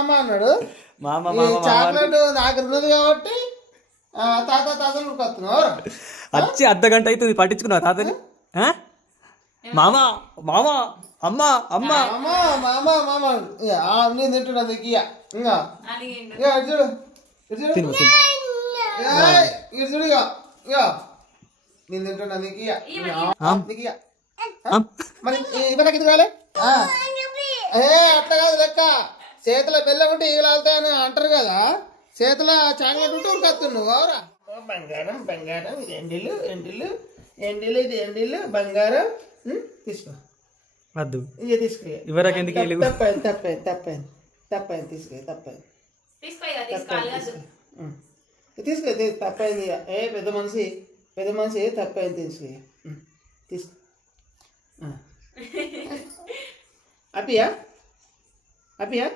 మామ అన్నాడు. చాక్లెట్ నాకు ఉన్నది కాబట్టి తాత తాతలు ఉరుకొస్తున్నావు. వచ్చి అర్ధగంట అవుతుంది పట్టించుకున్నావు తాతని. మామ మామ అమ్మ అమ్మ మామ మామ నేను తింటున్నా నీకు ఇంకా ఇక చూడు ఇటు చూడు ఇక నేను తింటున్నా నీకు నీకు మరి ఇవ్వడానికి ఇది కాలే అట్లా కాదు లెక్క. చేతుల బెల్లం ఉంటే ఈగలాలుతాయని అంటారు కదా, చేతుల చాక్లెట్ ఉంటే ఉరికొస్తున్నావు అవరా. బంగారం బంగారం ఇది ఎండిలు ఎండిలు ఎండిలు ఇది ఎండిలు బంగారం తీసుకో వద్దు ఇక తీసుకో. తప్పైంది తప్పైంది తప్పైంది తప్పైంది తీసుకో తప్పైంది తీసుకో తప్పైంది. పెద్ద మనిషి తప్పైంది తీసుకో తీసుకో. హ్యాపీయా హ్యాపీయా